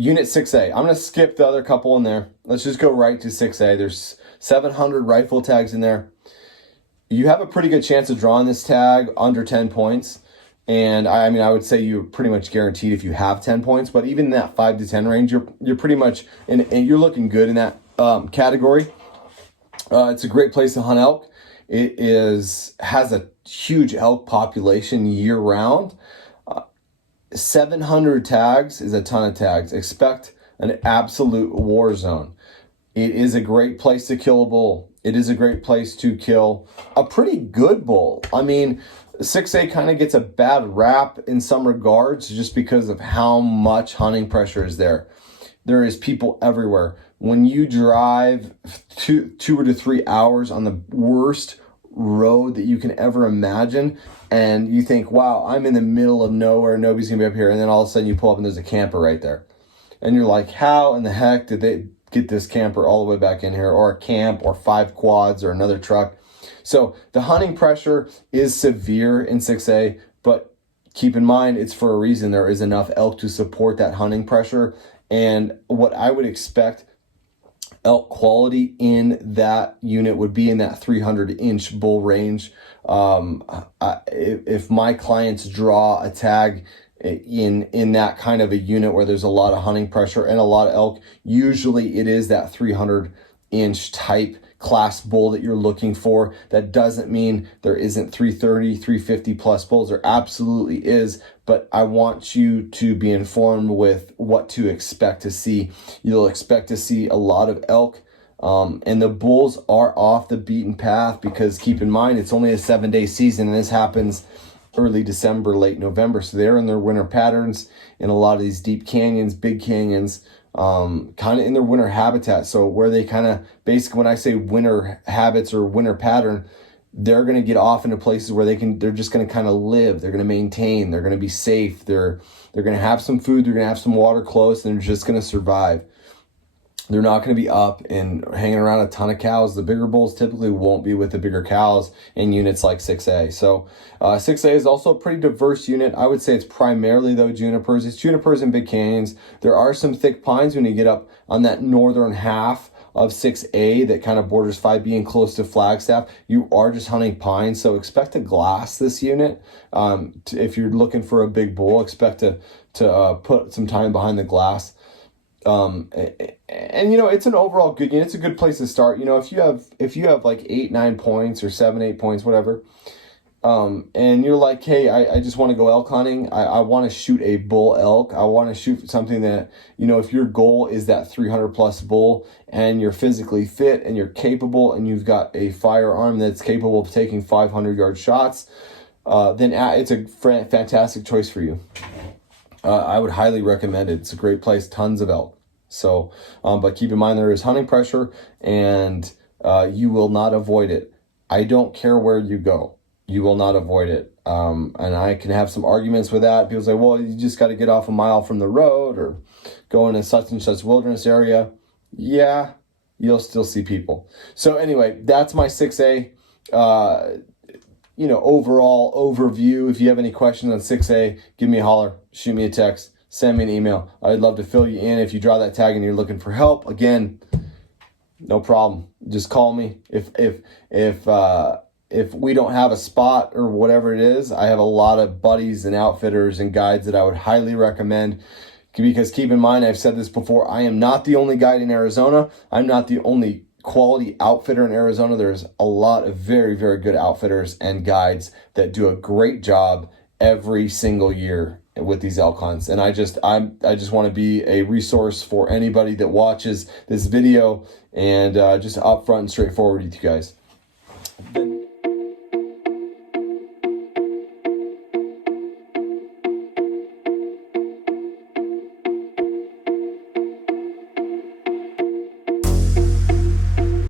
Unit 6A. I'm going to skip the other couple in there. Let's just go right to 6A. There's 700 rifle tags in there. You have a pretty good chance of drawing this tag under 10 points. And I mean, I would say you're pretty much guaranteed if you have 10 points, but even in that 5 to 10 range, you're pretty much and you're looking good in that category. It's a great place to hunt elk. It has a huge elk population year round. 700 tags is a ton of tags. Expect an absolute war zone. It is a great place to kill a bull. It is a great place to kill a pretty good bull. I mean, 6A kind of gets a bad rap in some regards just because of how much hunting pressure is there. There is people everywhere. When you drive 2 to 3 hours on the worst road that you can ever imagine, and you think, wow, I'm in the middle of nowhere, nobody's gonna be up here, and then all of a sudden you pull up and there's a camper right there. And you're like, how in the heck did they get this camper all the way back in here, or a camp, or 5 quads, or another truck? So the hunting pressure is severe in 6A, but keep in mind, it's for a reason. There is enough elk to support that hunting pressure. And what I would expect elk quality in that unit would be in that 300-inch bull range. If my clients draw a tag in that kind of a unit where there's a lot of hunting pressure and a lot of elk, usually it is that 300-inch type class bull that you're looking for. That doesn't mean there isn't 330, 350 plus bulls. There absolutely is, but I want you to be informed with what to expect to see. You'll expect to see a lot of elk, and the bulls are off the beaten path because keep in mind, it's only a 7-day season, and this happens early December, late November. So they're in their winter patterns in a lot of these deep canyons, big canyons, kind of in their winter habitat. So where they kind of, basically when I say winter habits or winter pattern, they're going to get off into places where they're just going to kind of live. They're going to maintain. They're going to be safe. They're going to have some food. They're going to have some water close, and they're just going to survive. They're not going to be up and hanging around a ton of cows. The bigger bulls typically won't be with the bigger cows in units like 6A. So 6A is also a pretty diverse unit. I would say it's primarily, though, junipers. It's junipers in big canyons. There are some thick pines when you get up on that northern half of 6A that kind of borders 5B and close to Flagstaff. You are just hunting pines, so expect to glass this unit. If you're looking for a big bull, expect to put some time behind the glass. And you know, it's an overall good unit. It's a good place to start. You know, if you have like 8-9 points or 7-8 points, whatever, and you're like, hey, I just want to go elk hunting. I want to shoot a bull elk. I want to shoot something that, you know, if your goal is that 300 plus bull and you're physically fit and you're capable and you've got a firearm that's capable of taking 500-yard shots, then it's a fantastic choice for you. I would highly recommend it. It's a great place, tons of elk. So, but keep in mind there is hunting pressure, and you will not avoid it. I don't care where you go. You will not avoid it. And I can have some arguments with that. People say, well, you just got to get off a mile from the road or go in a such and such wilderness area. Yeah, you'll still see people. So anyway, that's my 6A. You know, overall overview. If you have any questions on 6A, give me a holler, shoot me a text, send me an email. I'd love to fill you in. If you draw that tag and you're looking for help, again, no problem. Just call me. If we don't have a spot or whatever it is, I have a lot of buddies and outfitters and guides that I would highly recommend. Because keep in mind, I've said this before, I am not the only guide in Arizona. I'm not the only quality outfitter in Arizona. There's a lot of very, very good outfitters and guides that do a great job every single year with these elk hunts. And I just want to be a resource for anybody that watches this video and just upfront and straightforward with you guys.